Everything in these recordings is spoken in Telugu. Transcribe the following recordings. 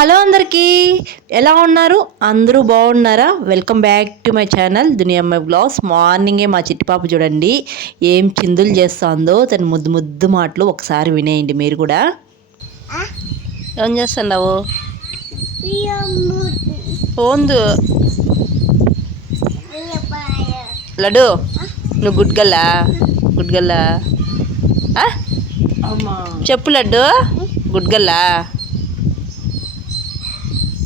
హలో అందరికీ, ఎలా ఉన్నారు? అందరూ బాగున్నారా? Welcome back to my channel Duniyamma blogs. మార్నింగే మా చిట్టి పాప చూడండి ఏం చిందులు చేస్తుందో. తను ముద్దు ముద్దు మాటలు ఒకసారి వినేయండి మీరు కూడా. ఏం చేస్తున్నావు? పోందు లడ్డు, నువ్వు గుడ్గల్లా గుడ్గల్లా చెప్పు లడ్డు, గుడ్గల్లా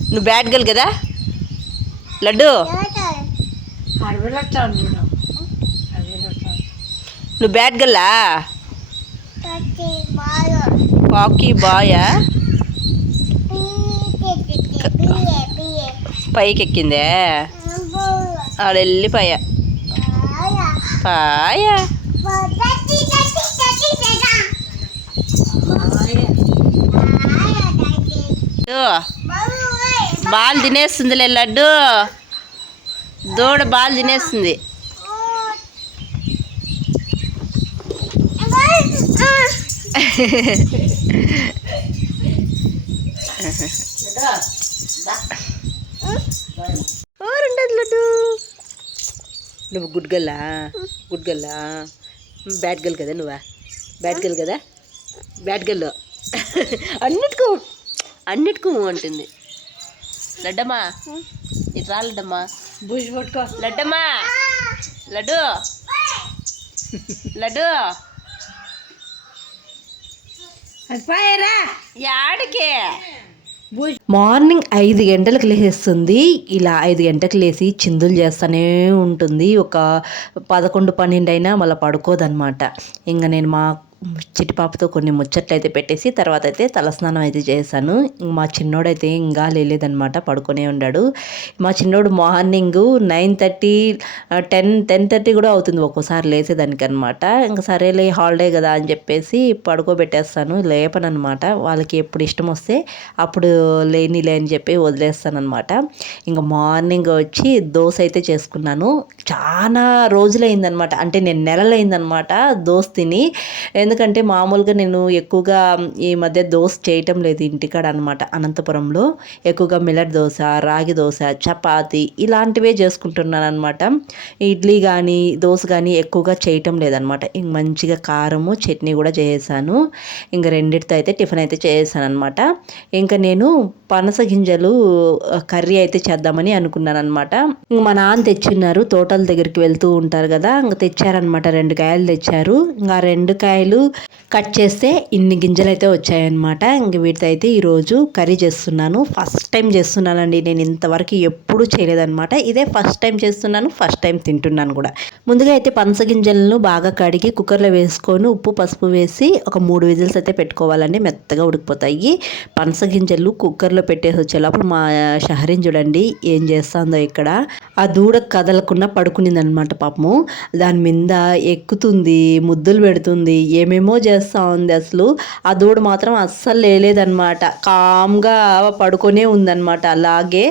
నువ్వు బ్యాడ్ గర్ల్ కదా లడ్డు? నువ్వు బ్యాడ్ గర్లా? కాకి బాయా? పైకి ఎక్కిందే ఆడ వెళ్ళిపోయా పాయా. బాల్ తినేస్తుందిలే లడ్డు, దూడ బాల్ తినేస్తుంది. లడ్డు నువ్వు గుడ్గల్లా గుడ్గల్లా బ్యాడ్ గర్ల్ కదా? నువ్వా బ్యాడ్ గర్ల్ కదా? బ్యాడ్ గర్ల్ అన్నిటికూ అంటుంది. లడ్డమ్మా ఇటు రా లడ్డమ్మా, బూజు పట్టుకో లడ్డమ్మా. లడ్డు లడ్డు యాడికే? మార్నింగ్ 5 గంటలకు లేస్తుంది. ఇలా 5 గంటలకు లేచి చిందులు చేస్తూనే ఉంటుంది. ఒక 11-12 అయినా మళ్ళీ పడుకోదన్నమాట. ఇంకా నేను మా చిట్టి పాపతో కొన్ని ముచ్చట్లు అయితే పెట్టేసి తర్వాత అయితే తలస్నానం అయితే చేశాను. మా చిన్నోడైతే ఇంకా లేదనమాట, పడుకొనే ఉన్నాడు. మా చిన్నోడు మార్నింగ్ 9:30 10:30 కూడా అవుతుంది ఒక్కోసారి లేసేదానికి అనమాట. ఇంకా సరేలే హాలిడే కదా అని చెప్పేసి పడుకోబెట్టేస్తాను, లేపనమాట. వాళ్ళకి ఎప్పుడు ఇష్టం వస్తే అప్పుడు లేనిలే అని చెప్పి వదిలేస్తానమాట. ఇంకా మార్నింగ్ వచ్చి దోశ అయితే చేసుకున్నాను. చాలా రోజులైందనమాట, అంటే నేను నెలలైందనమాట దోశ తిని. ఎందుకంటే మామూలుగా నేను ఎక్కువగా ఈ మధ్య దోశ చేయటం లేదు ఇంటికాడ అనమాట. అనంతపురంలో ఎక్కువగా మిల్లెట్ దోశ, రాగి దోశ, చపాతి ఇలాంటివే చేసుకుంటున్నాను అనమాట. ఇడ్లీ కానీ దోశ కానీ ఎక్కువగా చేయటం లేదనమాట. ఇంక మంచిగా కారము చట్నీ కూడా చేసాను. ఇంకా రెండిటితో అయితే టిఫిన్ అయితే చేసాను అనమాట. ఇంకా నేను పనస గింజలు కర్రీ అయితే చేద్దామని అనుకున్నాను అనమాట. మా నాన్న తెచ్చున్నారు, తోటల దగ్గరికి వెళ్తూ ఉంటారు కదా, ఇంకా తెచ్చారనమాట. 2 కాయలు తెచ్చారు. ఇంకా 2 కాయలు కట్ చేస్తే ఇన్ని గింజలు అయితే వచ్చాయన్నమాట. ఇంక వీటితో అయితే ఈరోజు కర్రీ చేస్తున్నాను. ఫస్ట్ టైం చేస్తున్నానండి, నేను ఇంతవరకు ఎప్పుడూ చేయలేదన్నమాట. ఇదే ఫస్ట్ టైం చేస్తున్నాను, ఫస్ట్ టైం తింటున్నాను కూడా. ముందుగా అయితే పనస గింజలను బాగా కడిగి కుక్కర్లో వేసుకొని ఉప్పు పసుపు వేసి ఒక 3 విజిల్స్ అయితే పెట్టుకోవాలండి, మెత్తగా ఉడికిపోతాయి. పనస గింజలు కుక్కర్లో పెట్టేసి వచ్చేటప్పుడు మా షహరీన్ చూడండి ఏం చేస్తుందో ఇక్కడ. ఆ దూడ కదలకుండా పడుకునింది అనమాట పాపము. దాని మీద ఎక్కుతుంది, ముద్దులు పెడుతుంది, ఏమేమో చేస్తూ ఉంది. అసలు ఆ దూడ మాత్రం అస్సలు లేదనమాట, కామ్గా పడుకొనే ఉందన్నమాట. అలాగే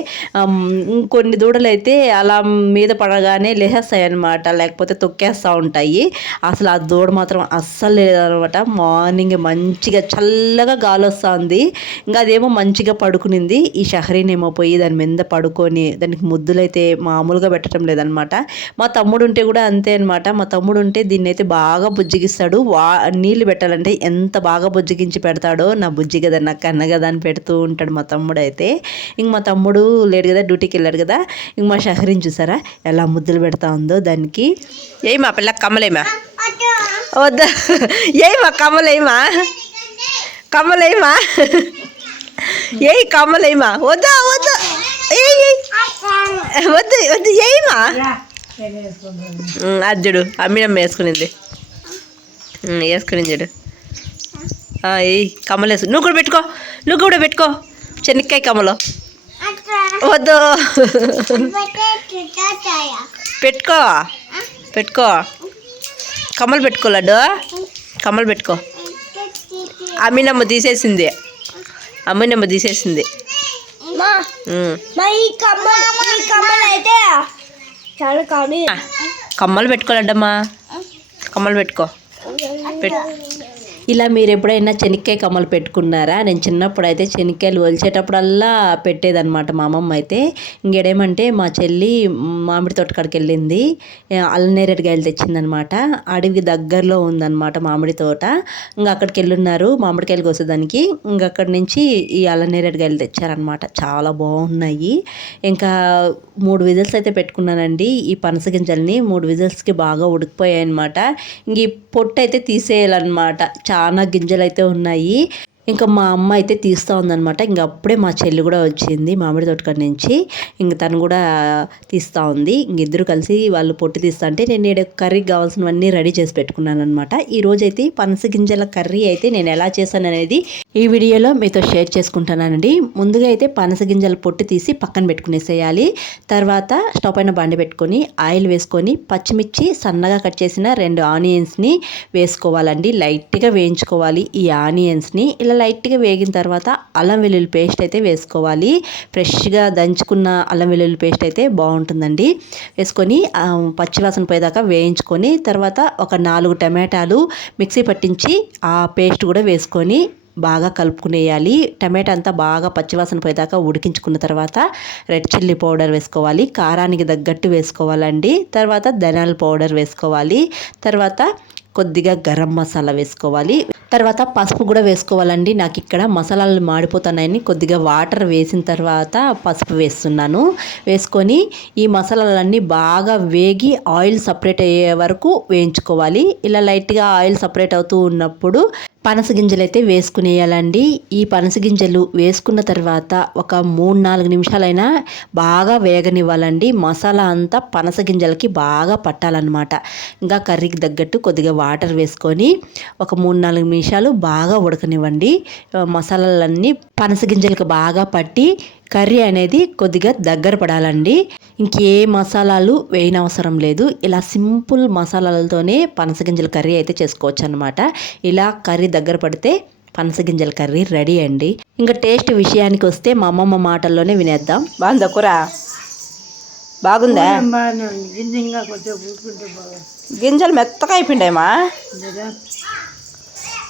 కొన్ని దూడలు అయితే అలా మీద పడగానే లేసేస్తాయి అనమాట, లేకపోతే తొక్కేస్తూ ఉంటాయి. అసలు ఆ దూడ మాత్రం అస్సలు లేదనమాట. మార్నింగ్ మంచిగా చల్లగా గాలి వస్తుంది, ఇంకా అదేమో మంచిగా పడుకునింది. ఈ షహరీన్ ఏమో పోయి దాని మీద పడుకొని దానికి ముద్దులు అయితే మామూలుగా పెట్టడం లేదనమాట. మా తమ్ముడు ఉంటే కూడా అంతే అనమాట. మా తమ్ముడు ఉంటే దీన్ని అయితే బాగా బుజ్జిగిస్తాడు. నీళ్ళు పెట్టాలంటే ఎంత బాగా బుజ్జిగించి పెడతాడో. నా బుజ్జి కదా, నా కన్న కదా అని పెడుతూ ఉంటాడు మా తమ్ముడు అయితే. ఇంక మా తమ్ముడు లేడు కదా, డ్యూటీకి వెళ్ళాడు కదా. ఇంక మా షహరీన్ చూసారా ఎలా ముద్దులు పెడతా ఉందో దానికి. ఏమా పిల్ల కమ్మలేమా? వద్దా ఏమా కమ్మలేమా? కమ్మలేమా? ఏ కమ్మలేమా? వద్దా వద్దా వద్దు వద్దు ఏమా? అజ్జుడు అమ్మినమ్మ వేసుకునింది, చూడు. ఏ కమ్మలేసు, నువ్వు కూడా పెట్టుకో, నువ్వు కూడా పెట్టుకో చెనక్కాయ కమ్మలో. వద్దు పెట్టుకో పెట్టుకో కమ్మలు పెట్టుకో లడ్డు, కమ్మలు పెట్టుకో. అమ్మినమ్మ తీసేసింది, అమ్మినమ్మ తీసేసింది. కమ్మలు పెట్టుకోలేద్దమ్మా, కమ్మలు పెట్టుకో. ఇలా మీరు ఎప్పుడైనా శనక్కాయ కమ్మలు పెట్టుకున్నారా? నేను చిన్నప్పుడు అయితే శనక్కాయలు ఒలిచేటప్పుడల్లా పెట్టేదన్నమాట మా అమ్మమ్మ అయితే. ఇంకేడేమంటే మా చెల్లి మామిడి తోట కాడికి వెళ్ళింది, అల్లనేరేడుకాయలు తెచ్చిందనమాట. అడవికి దగ్గరలో ఉందన్నమాట మామిడి తోట. ఇంకా అక్కడికి వెళ్ళున్నారు మామిడికాయలు కోసేదానికి. ఇంకా అక్కడి నుంచి ఈ అల్లనేరేడుకాయలు తెచ్చారనమాట. చాలా బాగున్నాయి. ఇంకా 3 విజిల్స్ అయితే పెట్టుకున్నానండి ఈ పనస గింజల్ని. 3 విజిల్స్కి బాగా ఉడికిపోయాయి అనమాట. ఇంక ఈ పొట్టు అయితే తీసేయాలన్నమాట. చాలా గింజలు అయితే ఉన్నాయి. ఇంకా మా అమ్మ అయితే తీస్తూ ఉందనమాట. ఇంక అప్పుడే మా చెల్లి కూడా వచ్చింది మామిడి తోటకాడ నుంచి. ఇంక తను కూడా తీస్తూ ఉంది. ఇంక ఇద్దరు కలిసి వాళ్ళు పొట్టు తీస్తా అంటే నేను ఇక్కడ కర్రీకి కావాల్సినవన్నీ రెడీ చేసి పెట్టుకున్నాను అనమాట. ఈరోజైతే పనస గింజల కర్రీ అయితే నేను ఎలా చేశాను అనేది ఈ వీడియోలో మీతో షేర్ చేసుకుంటానండి. ముందుగా అయితే పనస గింజల పొట్టు తీసి పక్కన పెట్టుకునేసేయాలి. తర్వాత స్టవ్ పైన బండి పెట్టుకొని ఆయిల్ వేసుకొని పచ్చిమిర్చి సన్నగా కట్ చేసిన 2 ఆనియన్స్ని వేసుకోవాలండి. లైట్గా వేయించుకోవాలి ఈ ఆనియన్స్ని. ఇలా లైట్గా వేగిన తర్వాత అల్లం వెల్లుల్లి పేస్ట్ అయితే వేసుకోవాలి. ఫ్రెష్గా దంచుకున్న అల్లం వెల్లుల్లి పేస్ట్ అయితే బాగుంటుందండి. వేసుకొని పచ్చివాసన పోయేదాకా వేయించుకొని తర్వాత ఒక 4 టమాటాలు మిక్సీ పట్టించి ఆ పేస్ట్ కూడా వేసుకొని బాగా కలుపుకునేయాలి. టమాటా అంతా బాగా పచ్చివాసన పోయేదాకా ఉడికించుకున్న తర్వాత రెడ్ చిల్లీ పౌడర్ వేసుకోవాలి. కారానికి తగ్గట్టు వేసుకోవాలండి. తర్వాత ధనియాల పౌడర్ వేసుకోవాలి. తర్వాత కొద్దిగా గరం మసాలా వేసుకోవాలి. తర్వాత పసుపు కూడా వేసుకోవాలండి. నాకు ఇక్కడ మసాలాలు మాడిపోతున్నాయని కొద్దిగా వాటర్ వేసిన తర్వాత పసుపు వేస్తున్నాను. వేసుకొని ఈ మసాలాలన్నీ బాగా వేగి ఆయిల్ సపరేట్ అయ్యే వరకు వేయించుకోవాలి. ఇలా లైట్గా ఆయిల్ సపరేట్ అవుతూ ఉన్నప్పుడు పనస గింజలు అయితే వేసుకునేయాలండి. ఈ పనస గింజలు వేసుకున్న తర్వాత ఒక 3-4 నిమిషాలైనా బాగా వేగనివ్వాలండి. మసాలా అంతా పనస గింజలకి బాగా పట్టాలన్నమాట. ఇంకా కర్రీకి తగ్గట్టు కొద్దిగా వాటర్ వేసుకొని ఒక 3-4 నిమిషాలు బాగా ఉడకనివ్వండి. మసాలాలన్నీ పనస గింజలకు బాగా పట్టి కర్రీ అనేది కొద్దిగా దగ్గర పడాలండి. ఇంకే మసాలాలు వేయనవసరం లేదు. ఇలా సింపుల్ మసాలాలతోనే పనసగింజల కర్రీ అయితే చేసుకోవచ్చు అనమాట. ఇలా కర్రీ దగ్గర పడితే పనసగింజల కర్రీ రెడీ అండి. ఇంకా టేస్ట్ విషయానికి వస్తే మా అమ్మమ్మ మాటల్లోనే వినేద్దాం. బాగుందా కూర? బాగుందా? గింజలు మెత్తగా అయిపోయిండేమా?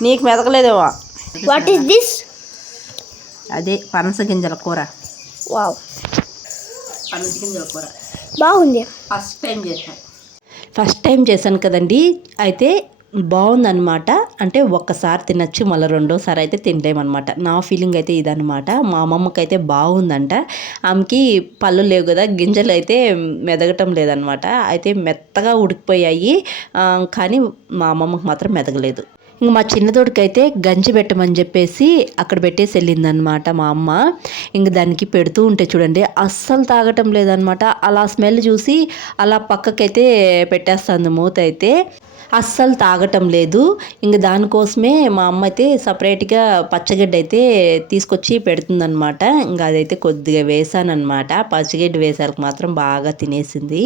నీకు మెతకలేదేమో. What is this? అదే పనస గింజల కూర. వావ్, పనస గింజల కూర బాగుంది. ఫస్ట్ టైం చేశాను కదండి. అయితే బాగుందన్నమాట. అంటే ఒక్కసారి తినచ్చు, మళ్ళీ రెండోసారి అయితే తినలేమన్నమాట. నా ఫీలింగ్ అయితే ఇదనమాట. మా అమ్మమ్మకి అయితే బాగుందంట. ఆమెకి పళ్ళు లేవు కదా, గింజలు అయితే మెదగటం లేదనమాట. అయితే మెత్తగా ఉడికిపోయాయి, కానీ మా అమ్మమ్మకి మాత్రం మెదగలేదు. ఇంక మా చిన్నతోడికైతే గంజి పెట్టమని చెప్పేసి అక్కడ పెట్టేసి వెళ్ళిందనమాట మా అమ్మ. ఇంక దానికి పెడుతూ ఉంటే చూడండి అస్సలు తాగటం లేదనమాట. అలా స్మెల్ చూసి అలా పక్కకైతే పెట్టేస్తుంది మూత అయితే. అస్సలు తాగటం లేదు. ఇంక దానికోసమే మా అమ్మ అయితే సపరేట్గా పచ్చగడ్డ అయితే తీసుకొచ్చి పెడుతుందనమాట. ఇంకా అదైతే కొద్దిగా వేసానమాట. పచ్చగడ్డ వేసాలకు మాత్రం బాగా తినేసింది.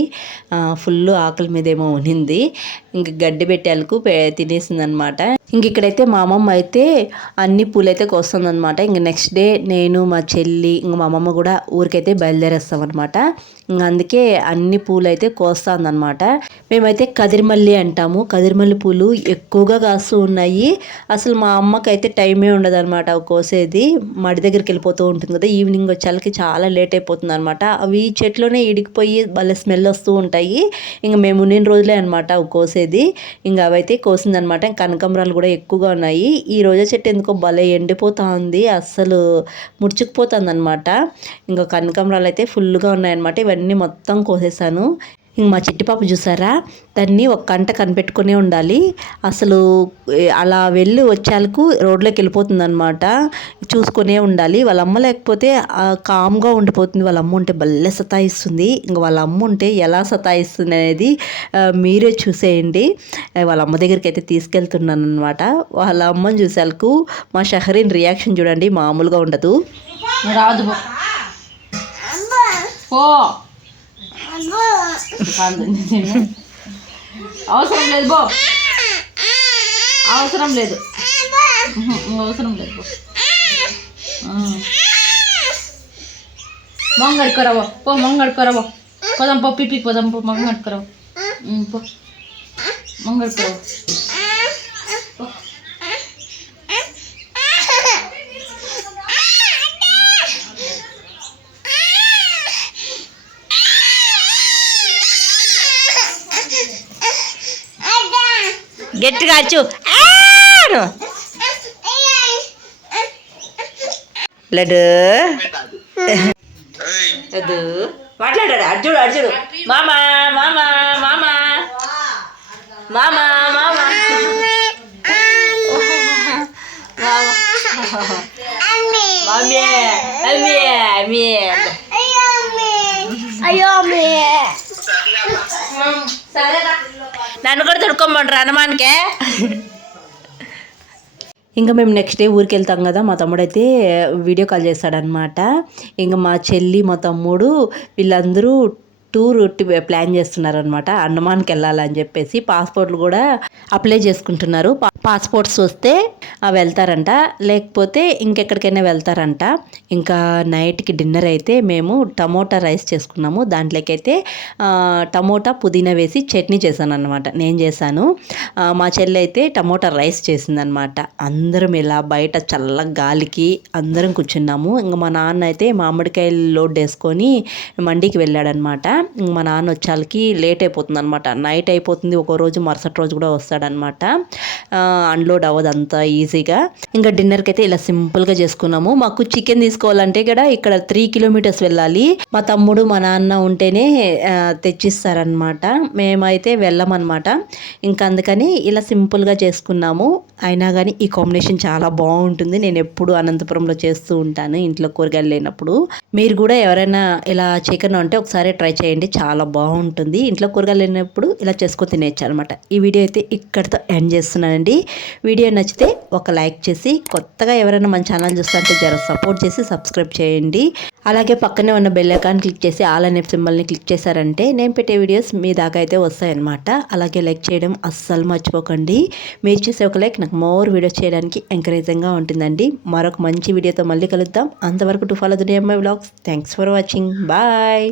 ఫుల్ ఆకలి మీద ఏమో ఉనింది. ఇంక గడ్డి పెట్టేలకు తినేసింది అనమాట. ఇంక ఇక్కడైతే మా అమ్మమ్మ అయితే అన్ని పూలైతే కోస్తుందనమాట. ఇంక నెక్స్ట్ డే నేను మా చెల్లి ఇంక మా అమ్మమ్మ కూడా ఊరికైతే బయలుదేరేస్తామన్నమాట. ఇంక అందుకే అన్ని పూలు అయితే కోస్తుందన్నమాట. మేమైతే కదిరిమల్లి అంటాము. కదిరిమల్లి పూలు ఎక్కువగా కాస్తూ ఉన్నాయి. అసలు మా అమ్మకైతే టైమే ఉండదు అనమాట కోసేది. మడి దగ్గరికి వెళ్ళిపోతూ ఉంటుంది కదా, ఈవినింగ్ వచ్చేళ్ళకి చాలా లేట్ అయిపోతుంది అనమాట. అవి చెట్లోనే ఇడికిపోయి భలే స్మెల్ వస్తూ ఉంటాయి. ఇంక మేము ఉన్న రోజులే అనమాట అవి కోసేది. ఇంకా అవైతే కోసిందనమాట. కనకాంబరాలు కూడా ఎక్కువగా ఉన్నాయి. ఈ రోజా చెట్టు ఎందుకో భలే ఎండిపోతూ ఉంది, అస్సలు ముడుచుకుపోతుంది అనమాట. ఇంకా కనకాంబరాలు అయితే ఫుల్గా ఉన్నాయన్నమాట. ఇవన్నీ మొత్తం కోసేసాను. ఇంక మా చిట్టి పాప చూసారా, దాన్ని ఒక గంట కనిపెట్టుకునే ఉండాలి. అసలు అలా వెళ్ళి వచ్చేలకు రోడ్లోకి వెళ్ళిపోతుంది అనమాట. చూసుకునే ఉండాలి. వాళ్ళ అమ్మ లేకపోతే కామ్గా ఉండిపోతుంది. వాళ్ళ అమ్మ ఉంటే భలే సతాయిస్తుంది. ఇంక వాళ్ళ అమ్మ ఉంటే ఎలా సతాయిస్తుంది అనేది మీరే చూసేయండి. వాళ్ళ అమ్మ దగ్గరికి అయితే తీసుకెళ్తున్నాను అనమాట. వాళ్ళ అమ్మని చూసేలకు మా షహరీన్ రియాక్షన్ చూడండి, మామూలుగా ఉండదు. రాదు అవసరం లేదు బో, అవసరం లేదు, అవసరం లేదు బో. మంగడుకోరావో పో, మంగడుకోరావో పోదాం పో, పిపికి పోదాం పో, మంగడుకోరావు పో, మంగడుకోరావు గట్టిగా అచ్చు ఆను. లడ్డు లడ్డు మాట్లాడాడు అర్జుడు అర్జుడు మామా మామా మామా మామా మామా మమ్మీ మమ్మీ మమ్మీ అయ్యో మే నన్ను కూడా తొడుక్కోమంటారు హనుమాన్కే. ఇంకా మేము నెక్స్ట్ డే ఊరికి వెళ్తాం కదా, మా తమ్ముడు అయితే వీడియో కాల్ చేస్తాడనమాట. ఇంకా మా చెల్లి మా తమ్ముడు వీళ్ళందరూ టూర్ ప్లాన్ చేస్తున్నారనమాట. అండమాన్కి వెళ్ళాలని చెప్పేసి పాస్పోర్ట్లు కూడా అప్లై చేసుకుంటున్నారు. పాస్పోర్ట్స్ వస్తే వెళ్తారంట, లేకపోతే ఇంకెక్కడికైనా వెళ్తారంట. ఇంకా నైట్కి డిన్నర్ అయితే మేము టమోటా రైస్ చేసుకున్నాము. దాంట్లోకైతే టమోటా పుదీనా వేసి చట్నీ చేశాను అనమాట. నేను చేశాను. మా చెల్లి అయితే టమోటా రైస్ చేసిందనమాట. అందరం ఇలా బయట చల్ల గాలికి అందరం కూర్చున్నాము. ఇంకా మా నాన్న అయితే మామిడికాయలు లోడ్ వేసుకొని మండికి వెళ్ళాడనమాట. మా నాన్న వచ్చాలకి లేట్ అయిపోతుంది అనమాట. నైట్ అయిపోతుంది, ఒక రోజు మరుసటి రోజు కూడా వస్తాడనమాట. అన్లోడ్ అవ్వదు అంత ఈజీగా. ఇంకా డిన్నర్కి అయితే ఇలా సింపుల్గా చేసుకున్నాము. మాకు చికెన్ తీసుకోవాలంటే కూడా ఇక్కడ 3 కిలోమీటర్స్ వెళ్ళాలి. మా తమ్ముడు మా నాన్న ఉంటేనే తెచ్చిస్తారనమాట. మేమైతే వెళ్ళమన్నమాట. ఇంకా అందుకని ఇలా సింపుల్గా చేసుకున్నాము. అయినా కానీ ఈ కాంబినేషన్ చాలా బాగుంటుంది. నేను ఎప్పుడు అనంతపురంలో చేస్తూ ఉంటాను ఇంట్లో కూరగాయలు లేనప్పుడు. మీరు కూడా ఎవరైనా ఇలా చికెన్ అంటే ఒకసారి ట్రై చేయండి, చాలా బాగుంటుంది. ఇంట్లో కూరగాయలు లేనప్పుడు ఇలా చేసుకొని తినేయచ్చు అనమాట. ఈ వీడియో అయితే ఇక్కడితో ఎండ్ చేస్తున్నానండి. వీడియో నచ్చితే ఒక లైక్ చేసి, కొత్తగా ఎవరైనా మన ఛానల్ చూస్తుంటే జర సపోర్ట్ చేసి సబ్స్క్రైబ్ చేయండి. అలాగే పక్కనే ఉన్న బెల్ ఐకాన్ క్లిక్ చేసి ఆల్ అనే సింబల్ని క్లిక్ చేశారంటే నేను పెట్టే వీడియోస్ మీ దాకా అయితే వస్తాయన్నమాట. అలాగే లైక్ చేయడం అస్సలు మర్చిపోకండి. మీరు చేసే ఒక లైక్ నాకు మోర్ వీడియోస్ చేయడానికి ఎంకరేజింగ్గా ఉంటుందండి. మరొక మంచి వీడియోతో మళ్ళీ కలుద్దాం. అంతవరకు to follow the day my vlogs. Thanks for watching. Bye.